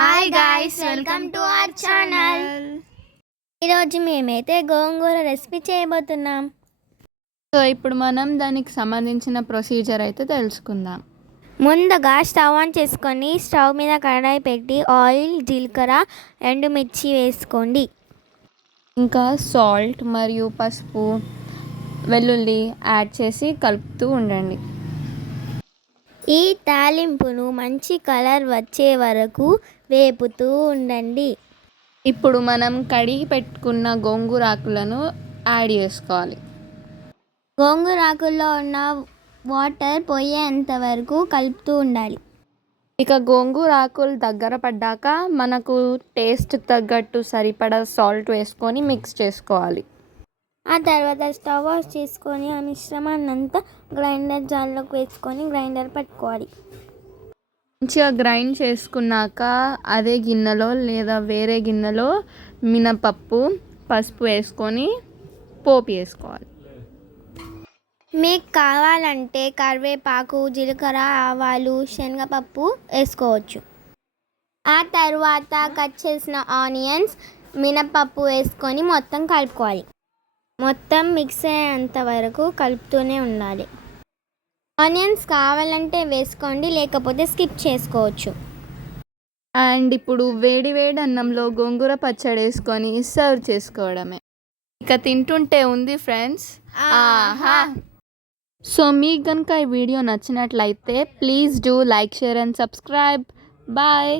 Hi guys, welcome to our channel. ఈరోజు మేమైతే గోంగూర recipe చేయబోతున్నాం. సో ఇప్పుడు మనం దానికి సంబంధించిన ప్రొసీజర్ అయితే తెలుసుకుందాం. ముందుగా స్టవ్ ఆన్ చేసుకొని స్టవ్ మీద కడాయి పెట్టి ఆయిల్, జీలకర్ర, ఎండుమిర్చి వేసుకోండి. ఇంకా సాల్ట్ మరియు పసుపు, వెల్లుల్లి యాడ్ చేసి కలుపుతూ ఉండండి. ఈ తాలింపును మంచి కలర్ వచ్చే వరకు వేపుతూ ఉండండి. ఇప్పుడు మనం కడిగి పెట్టుకున్న గోంగూర ఆకులను యాడ్ చేసుకోవాలి. గోంగూర ఆకుల్లో ఉన్న వాటర్ పోయేంత వరకు కలుపుతూ ఉండాలి. ఇక గోంగూర ఆకులు దగ్గర పడ్డాక మనకు టేస్ట్ తగ్గట్టు సరిపడా సాల్ట్ వేసుకొని మిక్స్ చేసుకోవాలి. ఆ తర్వాత స్టవ్ ఆఫ్ చేసుకొని ఆ మిశ్రమాన్ని అంతా గ్రైండర్ జార్లోకి వేసుకొని గ్రైండర్ పట్టుకోవాలి. మంచిగా గ్రైండ్ చేసుకున్నాక అదే గిన్నెలో లేదా వేరే గిన్నెలో మినపప్పు, పసుపు వేసుకొని పోపు వేసుకోవాలి. మీకు కావాలంటే కరివేపాకు, జీలకర్ర, ఆవాలు, శనగపప్పు వేసుకోవచ్చు. ఆ తర్వాత కట్ చేసిన ఆనియన్స్, మినపప్పు వేసుకొని మొత్తం కలుపుకోవాలి. మొత్తం మిక్స్ అయ్యేంత వరకు కలుపుతూనే ఉండాలి. ఆనియన్స్ కావాలంటే వేసుకోండి, లేకపోతే స్కిప్ చేసుకోవచ్చు. అండ్ ఇప్పుడు వేడి వేడి అన్నంలో గోంగూర పచ్చడి వేసుకొని సర్వ్ చేసుకోవడమే. ఇక తింటుంటే ఉంది ఫ్రెండ్స్, ఆహా. సో మీకు కనుక ఈ వీడియో నచ్చినట్లయితే please do like, share and subscribe. Bye.